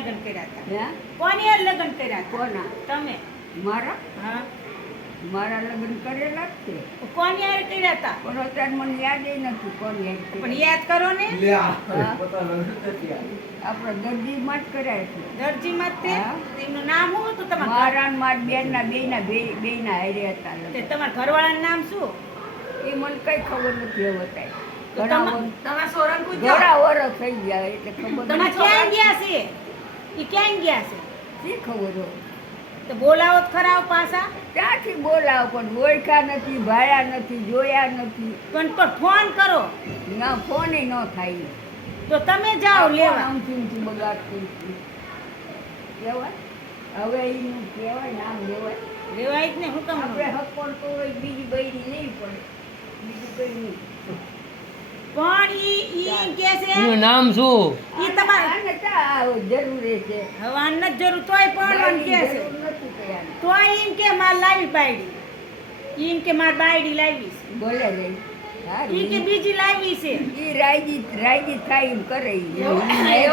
લગ્ન કર્યા હતા? હે કોની હારે લગ્ન કર્યા હતા? કોના તમે? મારા હા. મારા લગ્ન કરેલા જ છે કોની હારે કર્યા હતા? પણ અત્યારે મને યાદ નથી કોની યાદ પણ યાદ કરો ને. આપણે દરજીમાં જ કર્યા છે દરજીમાં જ તે? હા. એમનું નામ શું હતું તમારા? મારા ને મારા બેનના બેયના હારે હતા તે લગ્ન. તમારા ઘરવાળાનું નામ શું? એ મને કઈ ખબર નથી હવે કાંઈ. તો ઘણા તમારા સોરન પૂછો. ઘણા વર્ષ થઈ ગયા એટલે ખબર તમે નથી. ક્યાં ગયા છે? એ ક્યાં ગયા છે? શી ખબર હોય તો બોલાવો તો ખરા પાછા. ક્યાંથી બોલાવો પણ ઓળખ્યા નથી ભાયા નથી જોયા નથી પણ ફોન કરો ના ફોને ન થાય તો તમે જાઓ લેવા. આમથી બગાડતું કહેવાય હવે એનું કહેવાય નામ લેવાય લેવાય જ ને હું કામ આપણે હક પડતો હોય બીજી બૈરી નહીં પડે બીજું કઈ નહીં પણ ઈ કે છે એનું નામ શું? ઈ તમારે આને ચા જરૂરી છે હવે આને નથી જરૂર તોય પણ કે છે જરૂર નથી કયાની. તોય એમ કે માર લાવી બાયડી એમ કે માર બાયડી લાવી છે ભલે રહી ઈ કે બીજી લાવી છે. ઈ રાજી થાય એમ કરે ઈ.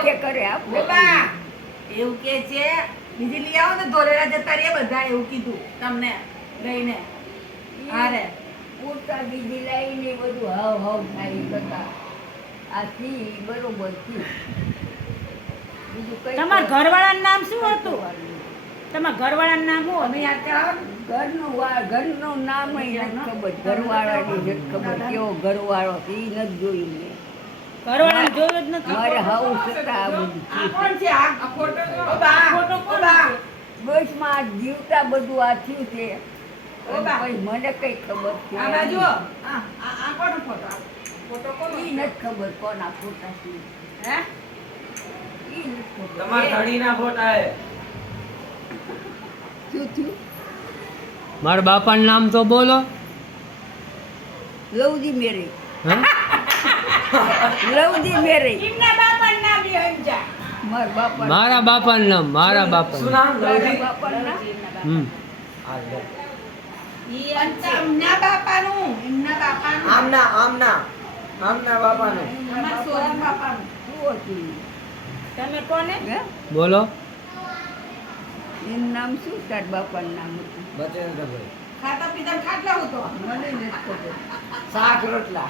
કે કરે આપણે બાબા, એવું કે છે બીજી લઈ આવો ને ધોલેરા જતા રે બધા એવું કીધું તમને લઈને. હારે પૂરતા બીજી લાવીને બધું હાવ હાવ થાય કરતા આ થી બરોબર થી બીજું કઈ તમારા ઘરવાળાનું નામ શું હતું? તમારા ઘરવાળાનું નામ શું તમે હતું? યાદ કરાવો ને. ઘરનું નામ નથી ખબર ઘરવાળાની નથી ખબર કેવો ઘરવાળો છે ઈ નથી જોયું મેં ઘરવાળાને જોયું જ નથી. મારે હાઉસ હતા આ બધું આ કોણ છે આ ફોટો? બાબા, ફોટો કોણ બાબા. છે? બસમાં જીવતા બધું આ થયું છે ઓબા. પછી મને કઈ ખબર છે આ બાજુ આ કોનો ફોટો? આ ફોટો કોનો? ઈ નથી ખબર કોના ફોટા છે હે? ઈ નથી ખબર તમારા ધણીના ફોટા હે. શું થયું મારા બાપાનું નામ તો બોલો. લવજી મેરે હે? લવજી મેરે એમના બાપાનું નામ ઈ સમજા. મારા બાપા મારા બાપાનું નામ મારા શું બાપાનું. નામ? મારા લવજી? બાપાના હમ. હા, લે. ઈ અંતે એમના બાપાનું આમના બાપાનું. અમારા સોરન બાપાનું. શું હતું તમે કોને? હે બોલો. એનું નામ શું તાર બાપાનું નામ હતું બચેન્દ્રભાઈ. ખાતા પીતા ખાટલા હતો. મને નથી ખબર શાક રોટલા.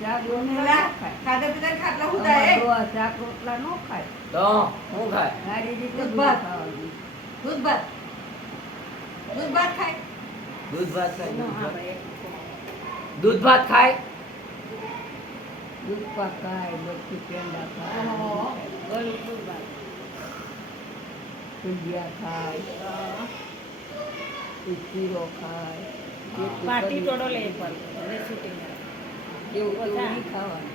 શાક રોટલા ન ખાય ખાતા પીતા ખાટલા હતા એ. અમારો આ શાક રોટલા ન ખાય તો હું ખાય? સારી રીતે દૂધ બધું ભાત. ખાવાનું. દૂધ ભાત. દૂધ ભાત ખાય. દૂધ ભાત ખાય. હા, ભાઈ. દૂધ ભાત ખાય. દૂધ પાક ખાય બરફી પેંડા ખાય ભજીયા ખાય શીરો ખાય પાટી ટોડો લે એક વાર રેસીપી એવું નહીં ખાવાનું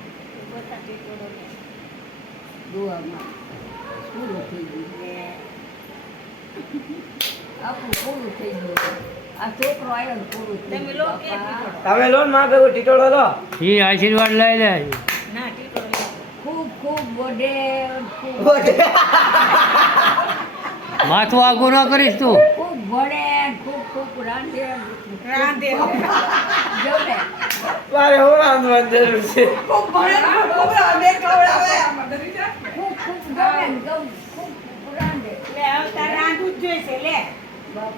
પાટી ટોડો લે. દુઆમાં પૂરું થઈ ગયું આપણું પૂરું થઈ ગયું આ છોકરો આવ્યો ને પૂરું થઈ તમે ગયું લો કે બાપા. તમે લો ને માં ભેગું ટીટોળો લો. એ આશીર્વાદ લઈ લે. ના ટીટોડો લે. ખૂબ ખૂબ બોડે ખૂબ માથું આગું ન કરીશ તું. ખૂબ ભણે ખૂબ ખૂબ રાંધે રાંધે. જમે મારે હું રાંધવાની જરૂર છે? ખૂબ ભણે ને ખૂબ રાંધે, ખવડાવે. ખૂબ ખૂબ ગમે ને ખૂબ રાંધે લે હવે તારે રાંધવું જ જોઈશે લે. બાપ